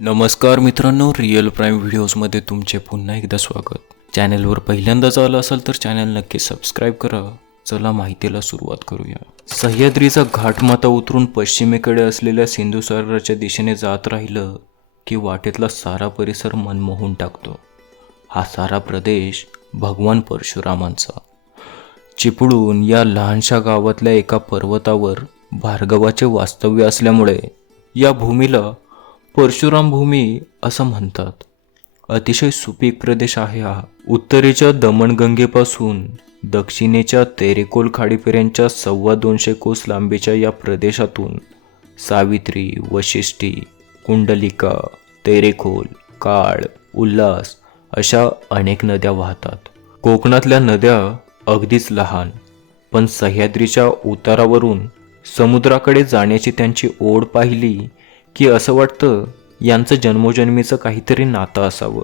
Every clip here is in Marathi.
नमस्कार मित्रांनो रिअल प्राईम व्हिडिओजमध्ये तुमचे पुन्हा एकदा स्वागत. चॅनेलवर पहिल्यांदाच आलं असेल तर चॅनल नक्की सबस्क्राईब करा. चला माहितीला सुरुवात करूया. सह्याद्रीचा घाटमाता उतरून पश्चिमेकडे असलेल्या सिंधुसागराच्या दिशेने जात राहिलं की वाटेतला सारा परिसर मनमोहून टाकतो. हा सारा प्रदेश भगवान परशुरामांचा. चिपळून या लहानशा गावातल्या एका पर्वतावर भार्गवाचे वास्तव्य असल्यामुळे या भूमीला परशुराम भूमी असं म्हणतात. अतिशय सुपीक प्रदेश आहे हा. उत्तरेच्या दमणगंगेपासून दक्षिणेच्या तेरेकोल खाडीपर्यंतच्या सव्वा दोनशे कोस लांबीच्या या प्रदेशातून सावित्री वशिष्ठी कुंडलिका तेरेखोल काळ उल्हास अशा अनेक नद्या वाहतात. कोकणातल्या नद्या अगदीच लहान पण सह्याद्रीच्या उतारावरून समुद्राकडे जाण्याची त्यांची ओढ पाहिली की असं वाटतं यांचं जन्मोजन्मीचं काहीतरी नातं असावं.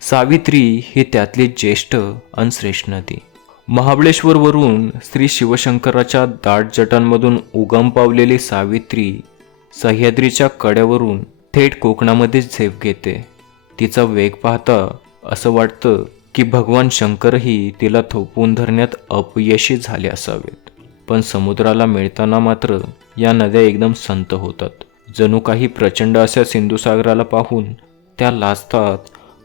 सावित्री ही त्यातली ज्येष्ठ आणि श्रेष्ठ नदी. महाबळेश्वरवरून श्री शिवशंकराच्या दाट जटांमधून उगम पावलेली सावित्री सह्याद्रीच्या कड्यावरून थेट कोकणामध्ये झेप घेते. तिचा वेग पाहता असं वाटतं की भगवान शंकरही तिला थोपवून धरण्यात अपयशी झाले असावेत. पण समुद्राला मिळताना मात्र या नद्या एकदम संत होतात. जणू काही प्रचंड अशा सिंधुसागराला पाहून त्या लाजतात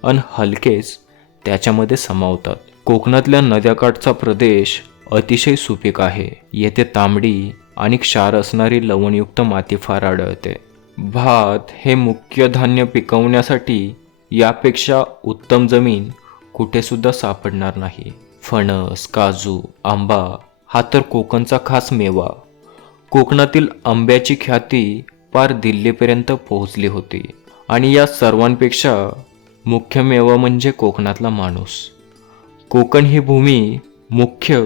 आणि हलकेच त्याच्यामध्ये समावतात. कोकणातल्या नद्याकाठचा प्रदेश अतिशय सुपीक आहे. येथे तांबडी आणि क्षार असणारी लवणयुक्त माती फार आढळते. भात हे मुख्य धान्य पिकवण्यासाठी यापेक्षा उत्तम जमीन कुठेसुद्धा सापडणार नाही. फणस काजू आंबा हा तर कोकणचा खास मेवा. कोकणातील आंब्याची ख्याती पार दिल्लीपर्यंत पोहोचली होती. आणि या सर्वांपेक्षा मुख्य मेवा म्हणजे कोकणातला माणूस. कोकण ही भूमी मुख्य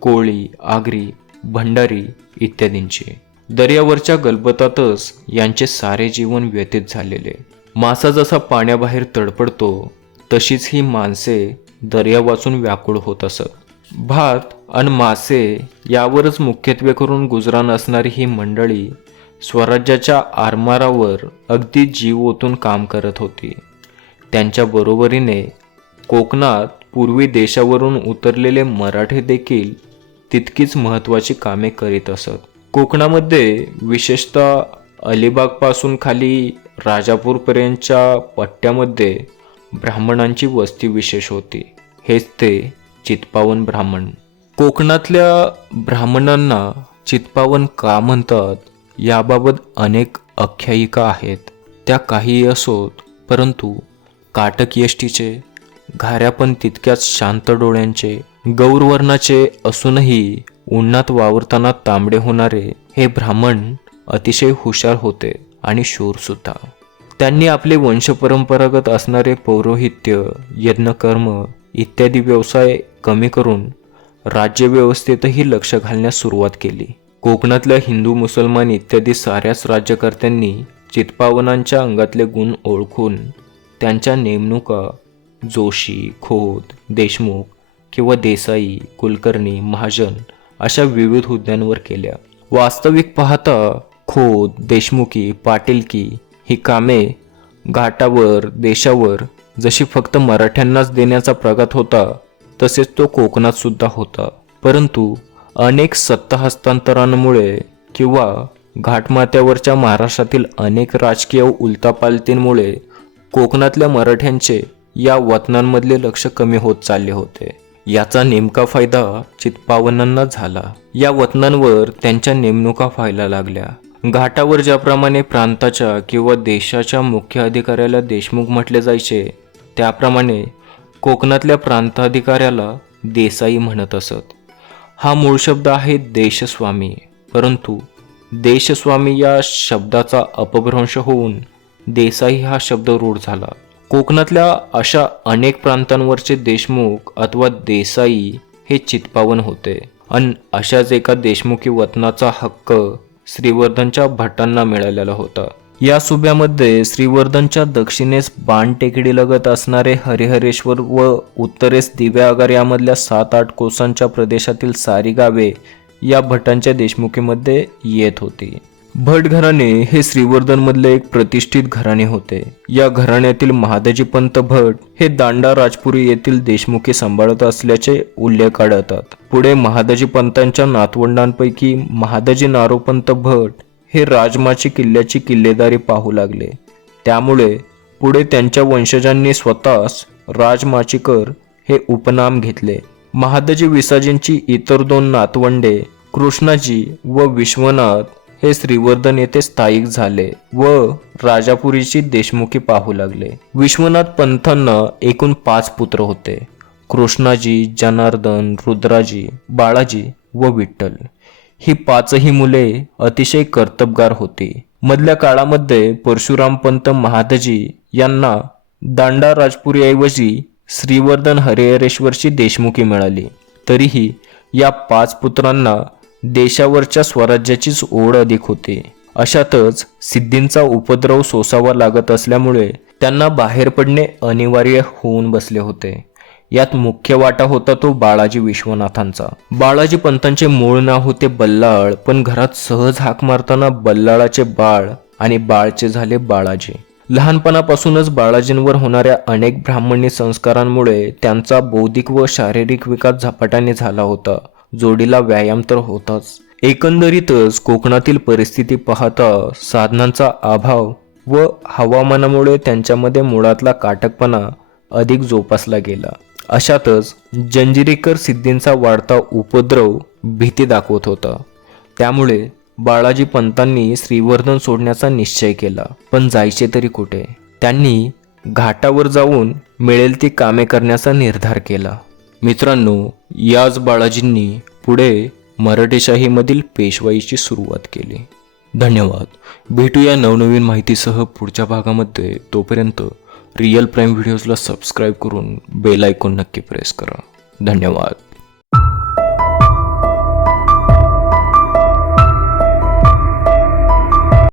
कोळी आगरी भंडारी इत्यादींची. दर्यावरच्या गलबतातच यांचे सारे जीवन व्यतीत झालेले. मासा जसा पाण्याबाहेर तडपडतो तशीच ही माणसे दर्या वाचून व्याकुळ होत असत. भात आणि मासे यावरच मुख्यत्वे करून गुजराण असणारी ही मंडळी स्वराज्याच्या आरमारावर अगदी जीव ओतून काम करत होती. त्यांच्या बरोबरीने कोकणात पूर्वी देशावरून उतरलेले मराठे देखील तितकीच महत्त्वाची कामे करीत असत. कोकणामध्ये विशेषतः अलिबागपासून खाली राजापूरपर्यंतच्या पट्ट्यामध्ये ब्राह्मणांची वस्ती विशेष होती. हेच ते चित्पावन ब्राह्मण. कोकणातल्या ब्राह्मणांना चित्पावन का म्हणतात? याबाबत अनेक आख्यायिका आहेत. त्या काहीही असोत परंतु काटक यष्टीचे घाऱ्या पण तितक्याच शांत डोळ्यांचे गौरवर्णाचे असूनही उन्हात वावरताना तांबडे होणारे हे ब्राह्मण अतिशय हुशार होते आणि शूरसुद्धा त्यांनी आपले वंशपरंपरागत असणारे पौरोहित्य यज्ञकर्म इत्यादी व्यवसाय कमी करून राज्यव्यवस्थेतही लक्ष घालण्यास सुरुवात केली. कोकणातल्या हिंदू मुसलमान इत्यादी साऱ्याच राज्यकर्त्यांनी चित्पावनांच्या अंगातले गुण ओळखून त्यांच्या नेमणुका जोशी खोत देशमुख किंवा देसाई कुलकर्णी महाजन अशा विविध हुद्द्यांवर केल्या. वास्तविक पाहता खोत देशमुखी पाटीलकी ही कामे घाटावर देशावर जशी फक्त मराठ्यांनाच देण्याचा प्रघात होता तसेच तो कोकणात सुद्धा होता. परंतु अनेक सत्ता हस्तांतरांमुळे किंवा घाटमाथ्यावरच्या महाराष्ट्रातील अनेक राजकीय उलतापालतींमुळे कोकणातल्या मराठ्यांचे या वतनांमधले लक्ष कमी होत चालले होते. याचा नेमका फायदा चित्पावनांना झाला. या वतनांवर त्यांच्या नेमणुका व्हायला लागल्या. घाटावर ज्याप्रमाणे प्रांताच्या किंवा देशाच्या मुख्य अधिकाऱ्याला देशमुख म्हटले जायचे त्याप्रमाणे कोकणातल्या प्रांताधिकाऱ्याला देसाई म्हणत असत. हा मूळ शब्द आहे देशस्वामी. परंतु देशस्वामी या शब्दाचा अपभ्रंश होऊन देसाई हा शब्द रूढ झाला. कोकणातल्या अशा अनेक प्रांतांवरचे देशमुख अथवा देसाई हे चित्पावन होते. आणि अशाच एका देशमुखी वतनाचा हक्क श्रीवर्धनच्या भटांना मिळालेला होता. या सुब्यामध्ये श्रीवर्धनच्या दक्षिणेस बाणटेकडीलगत असणारे हरिहरेश्वर व उत्तरेस दिव्या आगार यामधल्या सात आठ कोसांच्या प्रदेशातील सारी गावे या भटांच्या देशमुखीमध्ये येत होती. भट घराणे हे श्रीवर्धनमधले एक प्रतिष्ठित घराणे होते. या घराण्यातील महादजीपंत भट हे दांडा राजपुरी येथील देशमुखी सांभाळत असल्याचे उल्लेख आढळतात. पुढे महादजीपंतांच्या नातवंडांपैकी महादजी नारोपंत भट हे राजमाची किल्ल्याची किल्लेदारी पाहू लागले. त्यामुळे पुढे त्यांच्या वंशजांनी स्वतःच राजमाचीकर हे उपनाम घेतले. महादजी विसाजींची इतर दोन नातवंडे कृष्णाजी व विश्वनाथ हे श्रीवर्धन येथे स्थायिक झाले व राजापुरीची देशमुखी पाहू लागले. विश्वनाथ पंथांना एकूण पाच पुत्र होते. कृष्णाजी जनार्दन रुद्राजी बाळाजी व विठ्ठल. ही पाचही मुले अतिशय कर्तबगार होती. मधल्या काळामध्ये परशुरामपंत महादजी यांना दांडा राजपुरीऐवजी श्रीवर्धन हरिहरेश्वरची देशमुखी मिळाली. तरीही या पाच पुत्रांना देशावरच्या स्वराज्याचीच ओढ अधिक होती. अशातच सिद्धींचा उपद्रव सोसावा लागत असल्यामुळे त्यांना बाहेर पडणे अनिवार्य होऊन बसले होते. यात मुख्य वाटा होता तो बाळाजी विश्वनाथांचा. बाळाजी पंतांचे मूळ नाव होते बल्लाळ पण घरात सहज हाक मारताना बल्लाळाचे बाळ आणि बाळचे झाले बाळाजी. लहानपणापासूनच बाळाजींवर होणाऱ्या अनेक ब्राह्मणी संस्कारांमुळे त्यांचा बौद्धिक व शारीरिक विकास झपाट्याने झाला होता. जोडीला व्यायाम तर होताच. एकंदरीतच कोकणातील परिस्थिती पाहता साधनांचा अभाव व हवामानामुळे त्यांच्यामध्ये मुळातला काटकपणा अधिक जोपासला गेला. अशातच जंजिरीकर सिद्धींचा वाढता उपद्रव भीती दाखवत होता. त्यामुळे बाळाजी पंतांनी श्रीवर्धन सोडण्याचा निश्चय केला. पण जायचे तरी कुठे? त्यांनी घाटावर जाऊन मिळेल ती कामे करण्याचा निर्धार केला. मित्रांनो याच बाळाजींनी पुढे मराठेशाहीमधील पेशवाईची सुरुवात केली. धन्यवाद. भेटूया नवनवीन माहितीसह पुढच्या भागामध्ये. तोपर्यंत रिअल प्राईम व्हिडिओजला सबस्क्राईब करून बेल आयकॉन नक्की प्रेस करा. धन्यवाद.